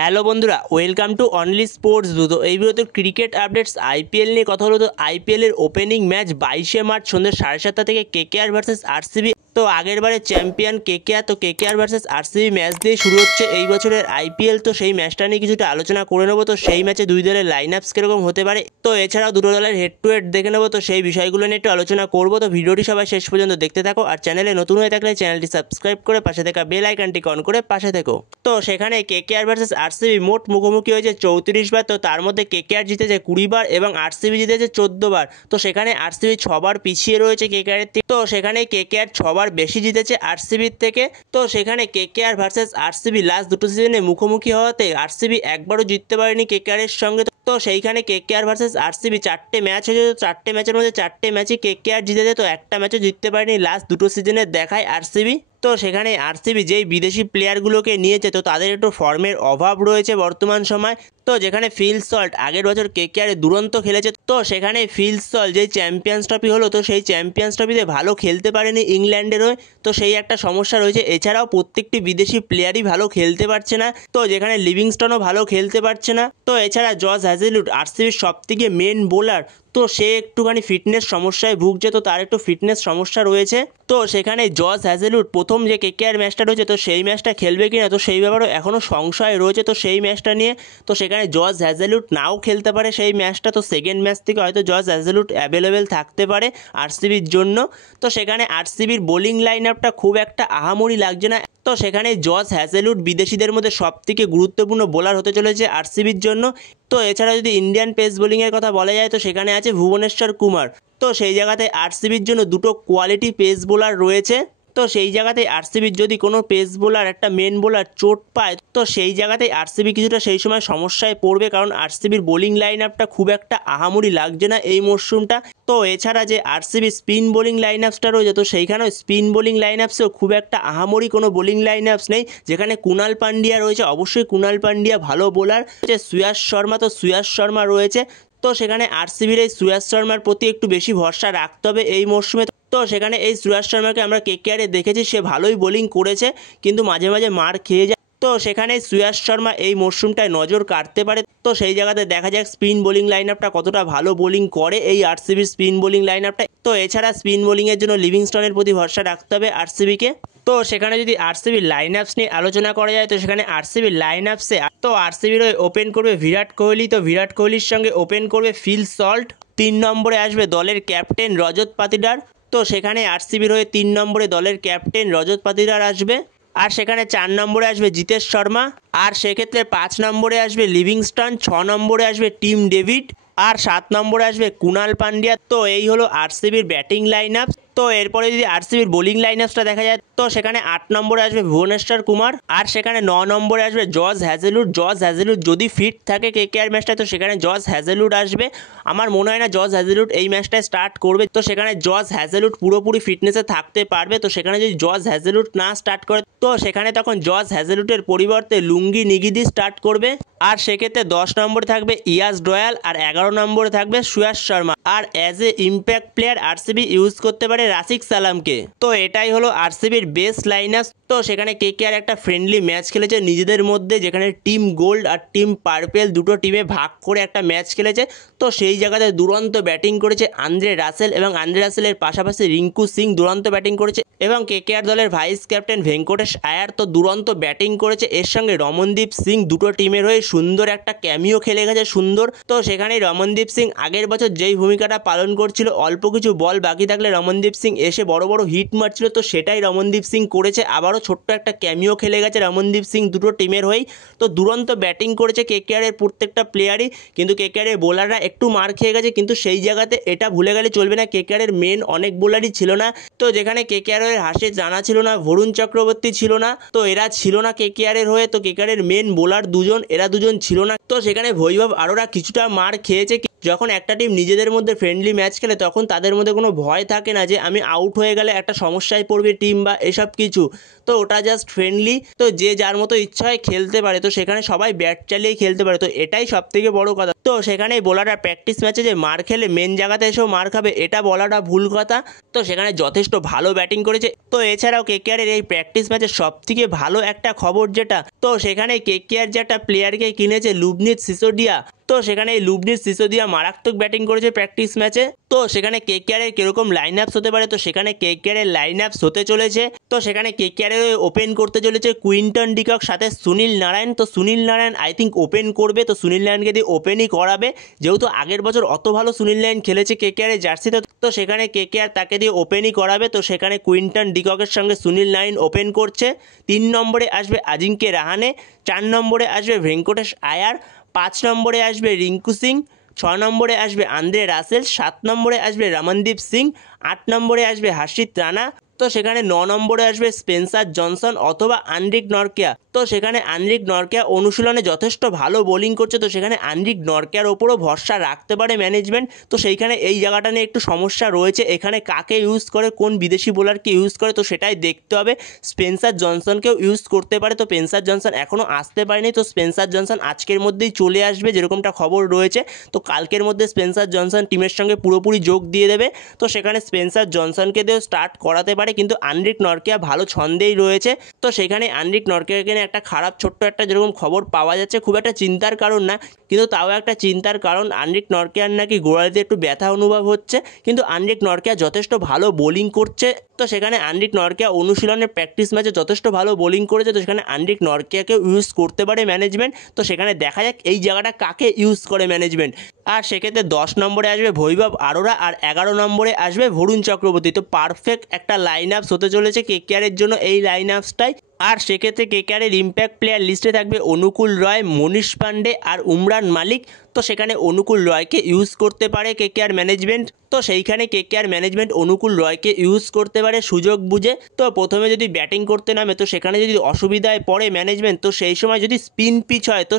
Hello বন্ধুরা, welcome to only sports দ্রুত। এই ভিডিওতে ক্রিকেট আপডেটস আইপিএল নিয়ে কথা হলো। তো আইপিএলের ওপেনিং ম্যাচ 22শে মার্চ সন্ধ্যে 7:30 থেকে কেকেআর ভার্সেস আরসিবি। তো আগের বারে চ্যাম্পিয়ন কেকেআর, তো কেকেআর ভার্সেস আরসিবি ম্যাচ দিয়ে শুরু হচ্ছে এই বছরের আইপিএল। তো সেই ম্যাচটা নিয়ে কিছুটা আলোচনা করে নেবো। তো সেই ম্যাচে দুই দলের লাইন আপস কীরকম হতে পারে, তো এছাড়াও দুটো দলের হেড টু হেড দেখে নেবো। তো সেই বিষয়গুলো নিয়ে একটু আলোচনা করবো। তো ভিডিওটি সবাই শেষ পর্যন্ত দেখতে থাকো, আর চ্যানেলে নতুন হয়ে থাকলে চ্যানেলটি সাবস্ক্রাইব করে পাশে থাকা বেল আইকনটি অন করে পাশে থেকো। তো সেখানে কেকেআর ভার্সেস আরসিবি মোট মুখোমুখি হয়েছে 34 বার। তো তার মধ্যে কেকেআর জিতেছে 20 বার এবং আরসিবি জিতেছে 14 বার। তো সেখানে আরসিবি 6 বার পিছিয়ে রয়েছে কেকেআর থেকে। তো সেখানে কেকেআর 6 বার বেশি জিতেছে আরসিবির থেকে। তো সেখানে কেকেআর ভার্সেস আরসিবি লাস্ট দুটো সিজনে মুখোমুখি হওয়াতে আরসিবি একবারও জিততে পারেনি কেকেআরের সঙ্গে। তো সেইখানে কেকেআর ভার্সেস আরসিবি 4টে ম্যাচ হয়েছে। তো 4টে ম্যাচের মধ্যে 4টে ম্যাচই কেকেআর জিতেছে। তো একটা ম্যাচও জিততে পারেনি লাস্ট দুটো সিজনের দেখায় আরসিবি। তো সেখানে আরসিবি যেই বিদেশি প্লেয়ারগুলোকে নিয়েছে, তো তাদের একটু ফর্মের অভাব রয়েছে বর্তমান সময়। তো যেখানে ফিল সল্ট আগের বছর কেকেআরে দুরন্ত খেলেছে, তো সেখানে ফিল সল্ট যেই চ্যাম্পিয়ন্স ট্রফি হলো, তো সেই চ্যাম্পিয়ন্স ট্রফিতে ভালো খেলতে পারেনি ইংল্যান্ডের হয়ে। তো সেই একটা সমস্যা রয়েছে। এছাড়াও প্রত্যেকটি বিদেশি প্লেয়ারই ভালো খেলতে পারছে না। তো যেখানে লিভিংস্টনও ভালো খেলতে পারছে না। তো এছাড়া জস হ্যাজেলউড আরসিবির সবথেকে মেন বোলার, তো সে একটুখানি ফিটনেস সমস্যায় ভুগছে। তো তার একটু ফিটনেস সমস্যা রয়েছে। তো সেখানে জস হ্যাজেলউড প্রথম যে কেকেআর ম্যাচটা রয়েছে, তো সেই ম্যাচটা খেলবে কিনা, তো সেই ব্যাপারেও এখনও সংশয় রয়েছে। তো সেই ম্যাচটা নিয়ে তো সেখানে জস হ্যাজেলউড নাও খেলতে পারে সেই ম্যাচটা। তো সেকেন্ড ম্যাচ থেকে হয়তো জস হ্যাজেলউড অ্যাভেলেবেল থাকতে পারে আরসিবির জন্য। তো সেখানে আরসিবির বোলিং লাইন আপটা খুব একটা আহামরি লাগছে না। তো সেখানে জস হ্যাজেলউড বিদেশিদের মধ্যে সবথেকে গুরুত্বপূর্ণ বোলার হতে চলেছে আরসিবির জন্য। তো এছাড়া যদি ইন্ডিয়ান পেস বোলিংয়ের কথা বলা যায়, তো সেখানে আছে ভুবনেশ্বর কুমার। তো সেই জায়গাতে আরসিবির জন্য দুটো কোয়ালিটি পেস বোলার রয়েছে। তো সেই জায়গাতে আরসিবির যদি কোনো পেস বোলার, একটা মেন বোলার চোট পায়, তো সেই জায়গাতেই আরসিবি কিছুটা সেই সময় সমস্যায় পড়বে, কারণ আরসিবির বোলিং লাইন আপটা খুব একটা আহামরি লাগছে না এই মরশুমটা। তো এছাড়া যে আরসিবি স্পিন বোলিং লাইন আপসটা রয়েছে, তো সেইখানেও স্পিন বোলিং লাইন আপসেও খুব একটা আহামরি কোনো বোলিং লাইন আপস নেই। যেখানে কুনাল পান্ডিয়া রয়েছে, অবশ্যই কুনাল পান্ডিয়া ভালো বোলার। সুয়াস শর্মা, তো সুয়াস শর্মা রয়েছে। তো সেখানে আরসিবির এই সুয়াস শর্মার প্রতি একটু বেশি ভরসা রাখতে হবে এই মরশুমে। তো সেখানে এই সুয়াস শর্মাকে আমরা কেকেআরে দেখেছি, সে ভালোই বোলিং করেছে, কিন্তু মাঝে মাঝে মার খেয়ে যায়। তো সেখানে সুয়াস শর্মা এই মরশুমটায় নজর কাটতে পারে। তো সেই জায়গাতে দেখা যাক স্পিন বোলিং লাইন আপটা কতটা ভালো বোলিং করে এই আরসিবির স্পিন বোলিং লাইন আপটা। তো এছাড়া স্পিন বোলিংয়ের জন্য লিভিংস্টনের প্রতি ভরসা রাখতে হবে আরসিবিকে। তো সেখানে যদি আরসিবির লাইন আপস নিয়ে আলোচনা করা যায়, তো সেখানে আরসিবির লাইন আপসে তো আরসিবির হয়ে ওপেন করবে বিরাট কোহলি। তো বিরাট কোহলির সঙ্গে ওপেন করবে ফিল সল্ট। 3 নম্বরে আসবে দলের ক্যাপ্টেন রজত পাতিদার। তো সেখানে আরসিবির হয়ে 3 নম্বরে দলের ক্যাপ্টেন রজত পাতিদার আসবে। আর সেখানে 4 নম্বরে আসবে জিতেশ শর্মা। আর সেক্ষেত্রে 5 নম্বরে আসবে লিভিংস্টন, 6 নম্বরে আসবে টিম ডেভিড, আর 7 নম্বরে আসবে কুনাল পান্ডিয়া। তো এই হলো আরসিবির ব্যাটিং লাইন আপ। তো এরপরে যদি আরসিবির বোলিং লাইন আপসটা দেখা যায়, তো সেখানে 8 নম্বরে আসবে ভুবনেশ্বর কুমার। আর সেখানে 9 নম্বরে আসবে জস হ্যাজেলউড। জস হ্যাজেলউড যদি ফিট থাকে কেকেআর ম্যাচটায়, তো সেখানে জস হ্যাজেলউড আসবে। আমার মনে হয় না জস হ্যাজেলউড এই ম্যাচটায় স্টার্ট করবে। তো সেখানে জস হ্যাজেলউড পুরোপুরি ফিটনেসে থাকতে পারবে। তো সেখানে যদি জস হ্যাজেলউড না স্টার্ট করে, তো সেখানে তখন জস হ্যাজেলউডের পরিবর্তে লুঙ্গি নিগিদি স্টার্ট করবে। আর সেক্ষেত্রে 10 নম্বরে থাকবে ইয়াস ডয়াল, আর 11 নম্বরে থাকবে সুয়াস শর্মা। আর as a impact player RCB use করতে পারে রাশিক সালামকে। তো এটাই হলো আরসিবির বেস্ট লাইন আপ। তো সেখানে কেকেআর একটা ফ্রেন্ডলি ম্যাচ খেলেছে নিজেদের মধ্যে, যেখানে টিম গোল্ড আর টিম পার্পেল দুটো টিমে ভাগ করে একটা ম্যাচ খেলেছে। তো সেই জায়গাতে দুরন্ত ব্যাটিং করেছে আন্দ্রে রাসেল, এবং আন্দ্রে রাসেলের পাশাপাশি রিঙ্কু সিং দুরন্ত ব্যাটিং করেছে, এবং কেকেআর দলের ভাইস ক্যাপ্টেন ভেঙ্কটেশ আয়ার তো দুরন্ত ব্যাটিং করেছে। এর সঙ্গে রমনদীপ সিং দুটো টিমের হয়ে সুন্দর একটা ক্যামিও খেলে গেছে সুন্দর। তো সেখানে রমনদীপ সিং আগের বছর যেই ভূমিকাটা পালন করছিল, অল্প কিছু বল বাকি থাকলে রমনদীপ সিং এসে বড় বড় হিট মারছিল, তো সেটাই রমনদীপ সিং করেছে। আবারও ছোট্ট একটা ক্যামিও খেলে গেছে রমনদীপ সিং দুটো টিমের হয়েই। তো দুরন্ত ব্যাটিং করেছে কেকেআরের প্রত্যেকটা প্লেয়ারই, কিন্তু কেকেআরের বোলাররা একটু মার খেয়ে গেছে। কিন্তু সেই জায়গাতে এটা ভুলে গেলে চলবে না, কেকেআরের মেন অনেক বোলারই ছিল না। তো যেখানে কেকেআরের হাসির জানা ছিল না, বরুণ চক্রবর্তী ছিল না, তো এরা ছিল না কেকেআরের হয়ে। তো কেকেআরের মেন বোলার দুজন, এরা দুজন ছিল না। তো সেখানে বৈভব আরোরা কিছুটা মার খেয়েছে। যখন একটা টিম নিজেদের মধ্যে ফ্রেন্ডলি ম্যাচ খেলে, তখন তাদের মধ্যে কোনো ভয় থাকে না যে আমি আউট হয়ে গেলে একটা সমস্যায় পড়বে টিম বা এসব কিছু। তো ওটা জাস্ট ফ্রেন্ডলি, তো যে যার মতো ইচ্ছা হয় খেলতে পারে। তো সেখানে সবাই ব্যাট চালিয়ে খেলতে পারে, তো এটাই সব থেকে বড় কথা। তো তো সেখানে বোলাররা প্র্যাকটিস ম্যাচে যে মার খেলে মেন জায়গাতে এসেও মার খাবে এটা বলাটা ভুল কথা। তো সেখানে যথেষ্ট ভালো ব্যাটিং করেছে। তো এছাড়াও কেকেআরের এই প্র্যাকটিস ম্যাচে সবথেকে ভালো একটা খবর যেটা, তো সেখানে কেকেআর যে একটা প্লেয়ারকে কিনেছে লুবনিত সিসোডিয়া, তো সেখানে এই লুবনিত সিসোদিয়া মারাত্মক ব্যাটিং করেছে প্র্যাকটিস ম্যাচে। তো সেখানে কেকেআরের কীরকম লাইন আপস হতে পারে, তো সেখানে কেকেআরের লাইন আপস হতে চলেছে, তো সেখানে কেকেআরের ওপেন করতে চলেছে কুইন্টন ডিকক সাথে সুনীল নারায়ণ। তো Sunil Narayan I think open করবে, তো সুনীল নারায়ণকে দিয়ে ওপেনই করাবে, যেহেতু আগের বছর অত ভালো সুনীল নারায়ণ খেলেছে কেকেআরের জার্সিতে, তো সেখানে কেকেআর তাকে দিয়ে ওপেনই করাবে। তো সেখানে কুইন্টন ডিককের সঙ্গে সুনীল নারায়ণ ওপেন করছে। 3 নম্বরে আসবে আজিঙ্কে রাহানে, 4 নম্বরে আসবে ভেঙ্কটেশ আয়ার, 5 নম্বরে আসবে রিঙ্কু সিং, 6 নম্বরে আসবে আন্দ্রে রাসেল, 7 নম্বরে আসবে রমনদীপ সিং, 8 নম্বরে আসবে হার্ষিত রানা, তো সেখানে 9 নম্বরে আসবে স্পেন্সার জনসন অথবা আনরিক নরকিয়া। তো সেখানে আনরিক নরকিয়া অনুশীলনে যথেষ্ট ভালো বোলিং করছে, তো সেখানে আনরিক নরকিয়ার ওপরও ভরসা রাখতে পারে ম্যানেজমেন্ট। তো সেইখানে এই জায়গাটা নিয়ে একটু সমস্যা রয়েছে, এখানে কাকে ইউজ করে, কোন বিদেশি বোলারকে ইউজ করে, তো সেটাই দেখতে হবে। স্পেন্সার জনসনকেও ইউজ করতে পারে, তো স্পেন্সার জনসন এখনও আসতে পারেনি, তো স্পেন্সার জনসন আজকের মধ্যেই চলে আসবে যেরকমটা খবর রয়েছে। তো কালকের মধ্যে স্পেন্সার জনসন টিমের সঙ্গে পুরোপুরি যোগ দিয়ে দেবে, তো সেখানে স্পেন্সার জনসনকে দিয়েও স্টার্ট করাতে পারে, কিন্তু আনরিক নরকিয়া ভালো ছন্দেই রয়েছে। তো সেখানে আনরিক নরকিয়াকে নিয়ে একটা খারাপ ছোট্ট একটা যেরকম খবর পাওয়া যাচ্ছে, খুব একটা চিন্তার কারণ না, কিন্তু তাও একটা চিন্তার কারণ, আনরিক নরকিয়ার নাকি গোড়ালিতে একটু ব্যথা অনুভব হচ্ছে, কিন্তু আনরিক নরকিয়া যথেষ্ট ভালো বোলিং করছে। তো সেখানে আনরিক নরকিয়া অনুশীলনের প্র্যাকটিস ম্যাচে যথেষ্ট ভালো বোলিং করেছে, তো সেখানে আনরিক নরকিয়াকেও ইউজ করতে পারে ম্যানেজমেন্ট। তো সেখানে দেখা যাক এই জায়গাটা কাকে ইউজ করে ম্যানেজমেন্ট। আর সেক্ষেত্রে 10 নম্বরে আসবে বৈভব আরোরা আর 11 নম্বরে আসবে বরুণ চক্রবর্তী। তো পারফেক্ট একটা লাইন আপস হতে চলেছে কেকেআরের জন্য এই লাইন আপসটাই। আর সেক্ষেত্রে কেকেআরের ইম্প্যাক্ট প্লেয়ার লিস্টে থাকবে অনুকূল রয়, মনীষ পান্ডে আর উমরান মালিক। তো সেখানে অনুকূল রয়কে ইউজ করতে পারে কেকেআর ম্যানেজমেন্ট, তো সেইখানে কেকেআর ম্যানেজমেন্ট অনুকূল রয়কে ইউজ করতে পারে সুযোগ বুঝে। তো প্রথমে যদি ব্যাটিং করতে নামে, তো সেখানে যদি অসুবিধায় পড়ে ম্যানেজমেন্ট, তো সেই সময় যদি স্পিন পিচ হয়, তো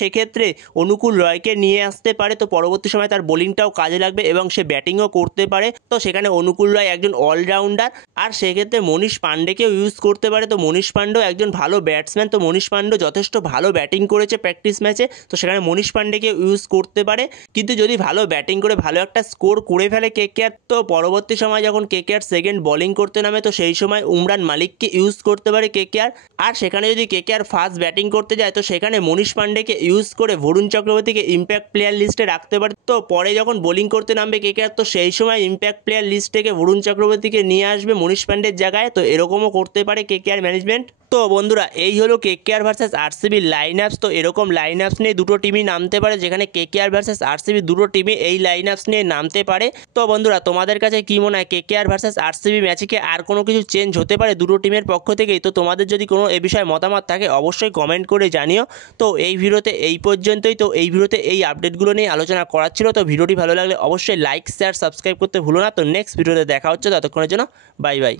সেক্ষেত্রে অনুকূল রয়কে নিয়ে আসতে পারে, তো পরবর্তী সময় তার বোলিংটাও কাজে লাগবে এবং সে ব্যাটিংও করতে পারে। তো সেখানে অনুকূল রয় একজন অলরাউন্ডার, আর সেক্ষেত্রে মনীষ পান্ডেকেও ইউজ করতে পারে। তো মনীষ পান্ডেও একজন ভালো ব্যাটসম্যান, তো মনীষ পান্ডে যথেষ্ট ভালো ব্যাটিং করেছে প্র্যাকটিস ম্যাচে, তো সেখানে মনীষ পান্ডেকে ইউজ করতে পারে। কিন্তু যদি ভালো ব্যাটিং করে ভালো একটা স্কোর করে ফেলে কেকেআর, তো পরবর্তী সময় যখন কেকেআর সেকেন্ড বোলিং করতে নামে, তো সেই সময় উমরান মালিককে ইউজ করতে পারে কেকেআর। আর সেখানে যদি কেকেআর ফার্স্ট ব্যাটিং করতে যায়, তো সেখানে মনীষ পান্ডেকে ইউজ করে বরুণ চক্রবর্তীকে ইম্প্যাক্ট প্লেয়ার লিস্টে রাখতে পারে। তো পরে যখন বোলিং করতে নামবে কেকেআর, তো সেই সময় ইম্প্যাক্ট প্লেয়ার লিস্ট থেকে বরুণ চক্রবর্তীকে নিয়ে আসবে মনীষ পান্ডের জায়গায়। তো এরকমও করতে পারে কেকেআর ম্যানেজমেন্ট। তো বন্ধুরা এই হলো কেকেআর ভার্সেস আরসিবির লাইন আপস। তো এরকম লাইন আপস নিয়ে দুটো টিমই নামতে পারে, যেখানে কেকেআর ভার্সেস আরসিবি দুটো টিমই এই লাইন আপস নিয়ে নামতে পারে। তো বন্ধুরা তোমাদের কাছে কি মনে হয়, কেকেআর ভার্সেস আরসিবি ম্যাচে কি আর কোনো কিছু চেঞ্জ হতে পারে দুটো টিমের পক্ষ থেকেই? তো তোমাদের যদি কোনো এ বিষয়ে মতামত থাকে অবশ্যই কমেন্ট করে জানিও। তো এই ভিডিওতে এই পর্যন্তই। তো এই ভিডিওতে এই আপডেটগুলো নিয়ে আলোচনা করার ছিল। তো ভিডিওটি ভালো লাগলে অবশ্যই লাইক শেয়ার সাবস্ক্রাইব করতে ভুলো না। তো নেক্সট ভিডিওতে দেখা হচ্ছে, ততক্ষণের জন্য বাই বাই।